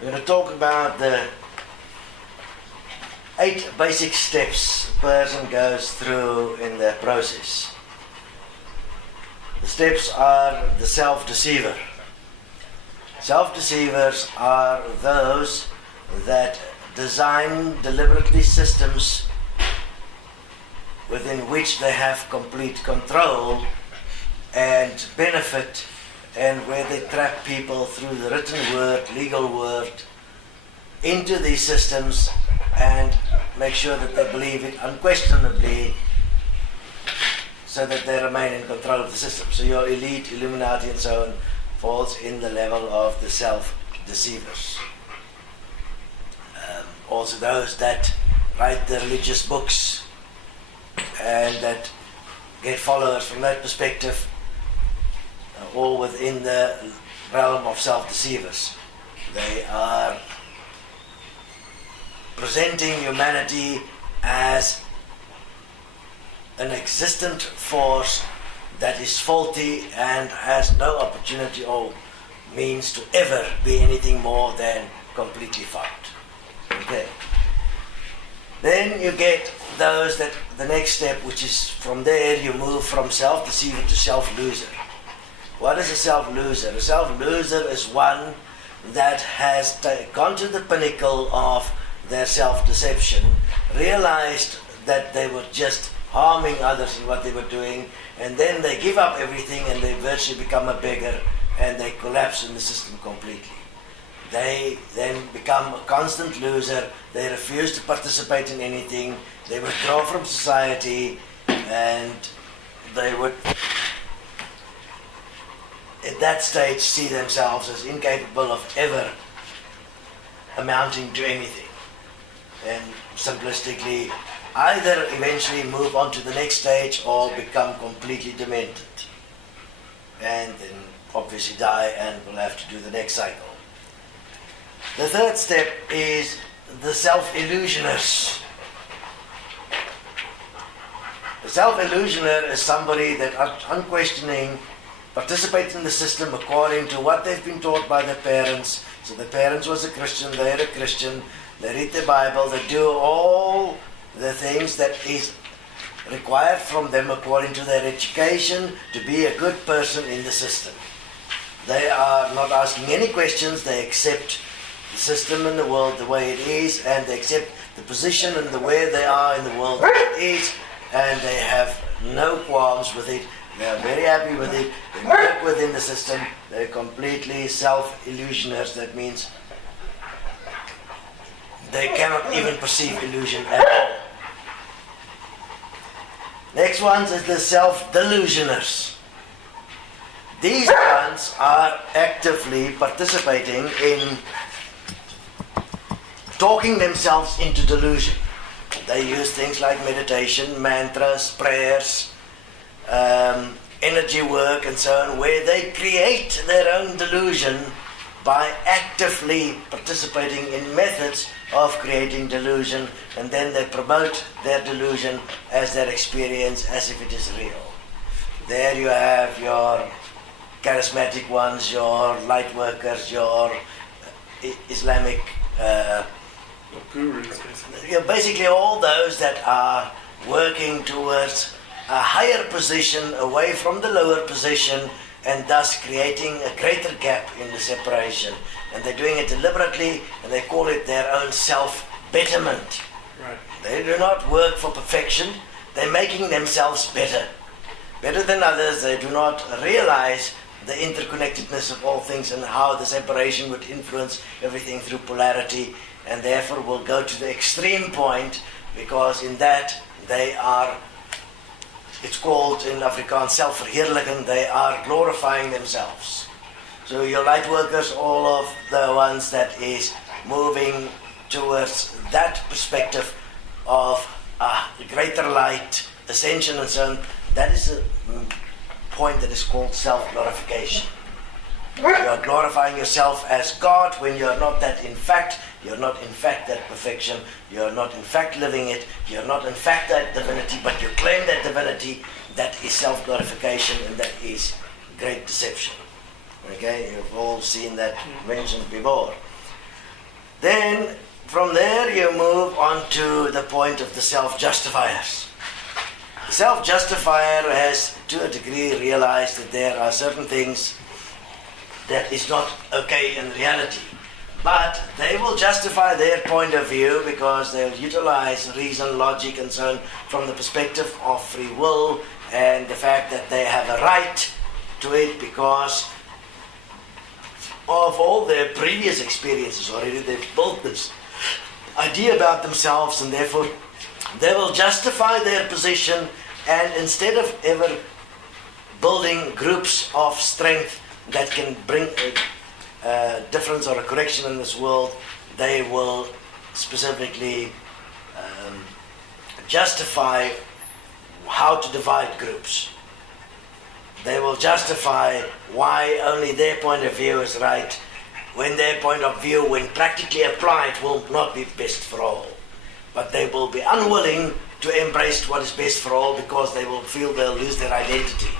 We're going to talk about the 8 basic steps a person goes through in their process. The steps are the self-deceiver. Self-deceivers are those that design deliberately systems within which they have complete control and benefit, and where they trap people through the written word, legal word, into these systems and make sure that they believe it unquestionably so that they remain in control of the system. So your elite, Illuminati and so on falls in the level of the self-deceivers. Also those that write the religious books and that get followers from that perspective, all within the realm of self-deceivers. They are presenting humanity as an existent force that is faulty and has no opportunity or means to ever be anything more than completely fucked. Okay. Then you get those that the next step, which is from there you move from self-deceiver to self-loser. What is a self-loser? A self-loser is one that has gone to the pinnacle of their self-deception, realized that they were just harming others in what they were doing, and then they give up everything and they virtually become a beggar and they collapse in the system completely. They then become a constant loser, they refuse to participate in anything, they withdraw from society, and they would at that stage see themselves as incapable of ever amounting to anything, and simplistically either eventually move on to the next stage or become completely demented and then obviously die and will have to do the next cycle. The third step is the self-illusioners. The self-illusioner is somebody that unquestioning participates in the system according to what they've been taught by their parents. So the parents was a Christian, they're a Christian, they read the Bible, they do all the things that is required from them according to their education to be a good person in the system. They are not asking any questions, they accept the system and the world the way it is, and they accept the position and the way they are in the world as it is, and they have no qualms with it. They are very happy with it. They work within the system. They're completely self-illusioners. That means they cannot even perceive illusion at all. Next ones is the self-delusioners. These ones are actively participating in talking themselves into delusion. They use things like meditation, mantras, prayers, energy work and so on, where they create their own delusion by actively participating in methods of creating delusion, and then they promote their delusion as their experience as if it is real. There you have your charismatic ones, your light workers, your Islamic gurus, basically all those that are working towards a higher position away from the lower position, and thus creating a greater gap in the separation. And they're doing it deliberately, and they call it their own self-betterment. Right. They do not work for perfection, they're making themselves better than others. They do not realize the interconnectedness of all things and how the separation would influence everything through polarity, and therefore will go to the extreme point, because in that they are, it's called in Afrikaans selfverheerliking, they are glorifying themselves. So your light workers, all of the ones that is moving towards that perspective of greater light, ascension and so on, that is a point that is called self-glorification. You are glorifying yourself as God when you are not that in fact. You're not in fact that perfection. You're not in fact living it. You're not in fact that divinity, but you claim that divinity. That is self-glorification, and that is great deception. Okay, you've all seen that mentioned before. Then from there you move on to the point of the self-justifiers. The self-justifier has to a degree realized that there are certain things that is not okay in reality. But they will justify their point of view because they'll utilize reason, logic and so on from the perspective of free will and the fact that they have a right to it because of all their previous experiences already. They've built this idea about themselves and therefore they will justify their position, and instead of ever building groups of strength that can bring a difference or a correction in this world, they will specifically justify how to divide groups. They will justify why only their point of view is right, when their point of view, when practically applied, will not be best for all. But they will be unwilling to embrace what is best for all because they will feel they'll lose their identity.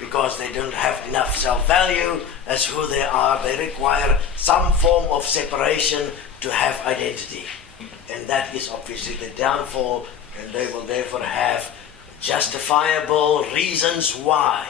Because they don't have enough self-value as who they are. They require some form of separation to have identity. And that is obviously the downfall, and they will therefore have justifiable reasons why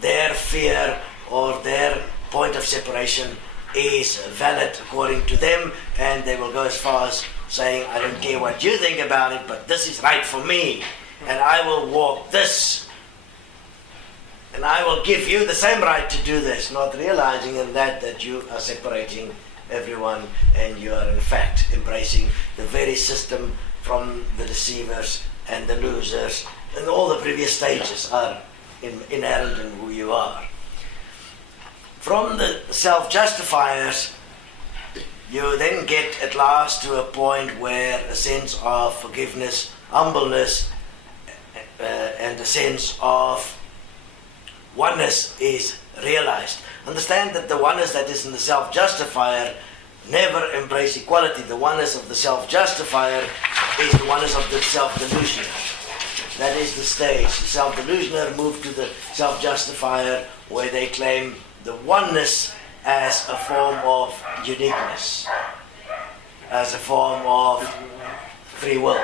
their fear or their point of separation is valid according to them, and they will go as far as saying, I don't care what you think about it, but this is right for me, and I will walk this. And I will give you the same right to do this, not realizing in that you are separating everyone and you are in fact embracing the very system from the deceivers and the losers, and all the previous stages are inherent in who you are. From the self-justifiers, you then get at last to a point where a sense of forgiveness, humbleness, and a sense of oneness is realized. Understand that the oneness that is in the self-justifier never embrace equality. The oneness of the self-justifier is the oneness of the self-delusioner. That is the stage. The self-delusioner move to the self-justifier where they claim the oneness as a form of uniqueness, as a form of free will.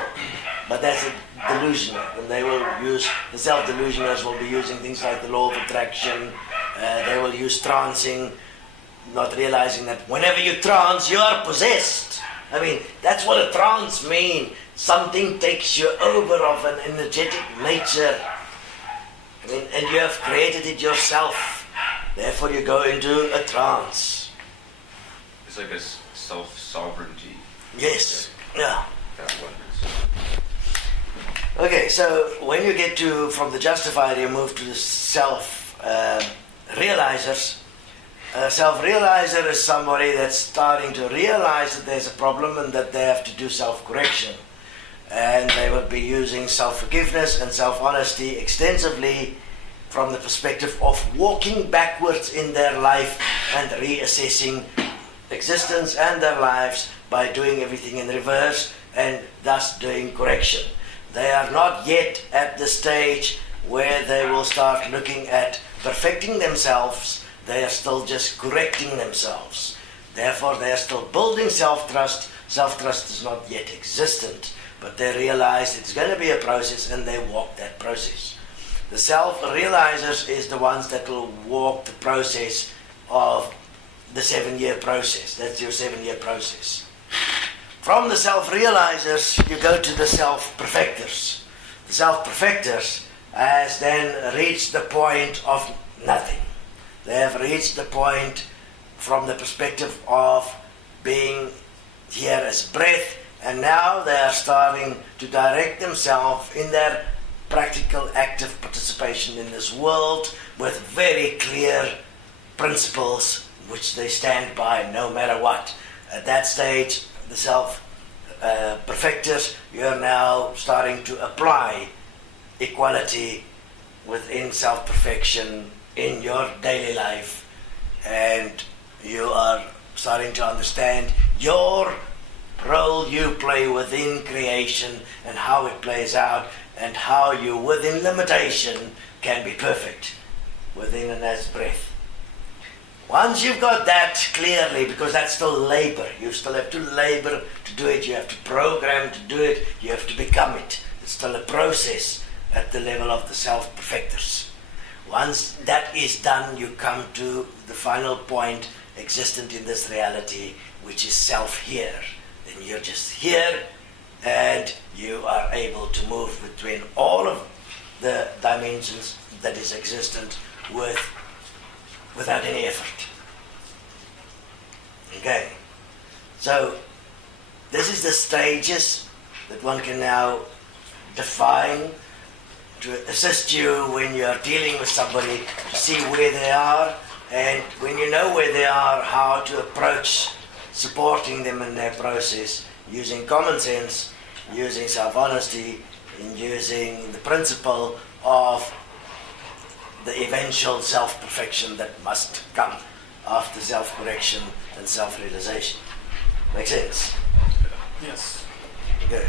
But that's a delusional, and they will use, the self-delusioners will be using things like the law of attraction, they will use trancing, not realizing that whenever you trance, you are possessed. I mean, that's what a trance means. Something takes you over of an energetic nature. I mean, and you have created it yourself. Therefore you go into a trance. It's like a self-sovereignty. Yes, yeah. That oneness. Okay, so when you get to, from the justifier, you move to the self-realizers. A self-realizer is somebody that's starting to realize that there's a problem and that they have to do self-correction. And they will be using self-forgiveness and self-honesty extensively from the perspective of walking backwards in their life and reassessing existence and their lives by doing everything in reverse and thus doing correction. They are not yet at the stage where they will start looking at perfecting themselves. They are still just correcting themselves. Therefore, they are still building self-trust. Self-trust is not yet existent, but they realize it's going to be a process and they walk that process. The self-realizers is the ones that will walk the process of the 7-year process. That's your 7-year process. From the self-realizers, you go to the self-perfecters. The self-perfecters has then reached the point of nothing. They have reached the point from the perspective of being here as breath, and now they are starting to direct themselves in their practical active participation in this world with very clear principles which they stand by no matter what. At that stage, the self-perfecters, you are now starting to apply equality within self-perfection in your daily life, and you are starting to understand your role you play within creation and how it plays out and how you within limitation can be perfect within and as breath. Once you've got that clearly, because that's still labor, you still have to labor to do it, you have to program to do it, you have to become it. It's still a process at the level of the self-perfecters. Once that is done, you come to the final point existent in this reality, which is self-here. Then you're just here, and you are able to move between all of the dimensions that is existent without any effort. Okay, so this is the stages that one can now define to assist you when you're dealing with somebody to see where they are, and when you know where they are, how to approach supporting them in their process using common sense, using self-honesty, and using the principle of the eventual self-perfection that must come after self-correction and self-realization. Make sense? Yes. Good.